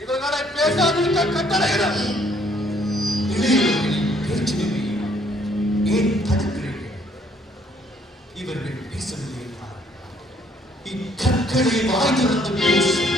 இவர்களை பேசாதிருக்க கட்டளையிடும் பேச்சினை ஏன் தடுக்கிறீர்கள் இவர்கள் பேசவில்லை என்றால் இக்கற்களை வாய்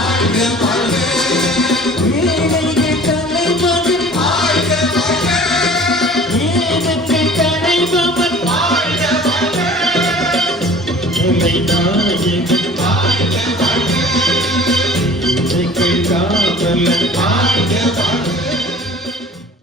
एक कातल